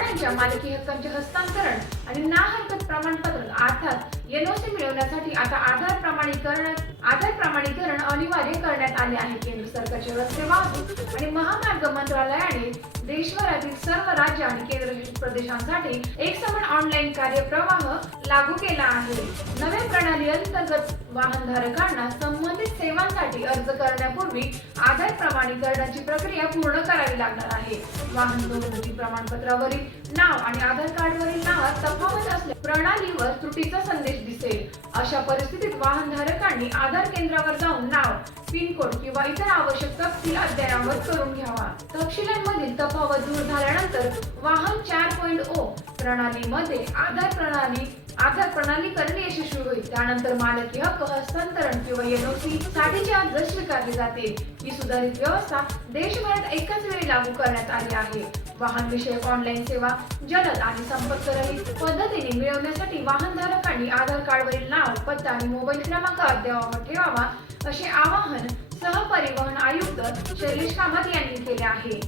वाहनांच्या मालकी हक्कांचे हस्तांतरण आणि ना हरकत प्रमाणपत्र अर्थात एनओसी मिळवण्यासाठी आता आधार प्रमाणीकरण अनिवार्य करण्यात आले आहे। केंद्र सरकारच्या रस्ते वाहतूक आणि महामार्ग मंत्रालयाने देशभरातील सर्व राज्य आणि केंद्रशासित प्रदेशांसाठी एकसमान ऑनलाईन कार्यप्रवाह लागू केला आहे। नव्या प्रणाली अंतर्गत वाहनधारकांना संबंधित सेवांसाठी अर्ज करण्यापूर्वी आधार प्रमाणीकरणाची प्रक्रिया पूर्ण करावी लागणार आहे। वाहन नोंदणी प्रमाणपत्रावरील नाव आणि आधार कार्डवरील नावात तफावत असल्यास प्रणालीवर त्रुटीचा संदेश दिसेल। अशा परिस्थितीत वाहनधारकांनी आधार केंद्रावर जाऊन नाव, पिन कोड किंवा इतर आवश्यक तपशील अद्ययावत करून घ्यावा। तपशिलांमधील तफावत दूर झाल्यानंतर वाहन 4.0 प्रणालीमध्ये आधार प्रणालीकरण यशस्वी होईल। त्यानंतर मालकी हक्क हस्तांतरण किंवा एनओसी साठीचे अर्ज स्वीकारले जातील। ही सुधारित व्यवस्था देशभरात एकाच वेळी लागू करण्यात आली आहे। वाहन विषयक ऑनलाईन सेवा जलद आणि संपर्करहित पद्धतीने मिळवण्यासाठी वाहनधारकांनी आधार कार्डवरील नाव, पत्ता आणि मोबाईल क्रमांक अद्ययावत ठेवावा, असे आवाहन सहपरिवहन आयुक्त शैलेश कामत यांनी केले आहे।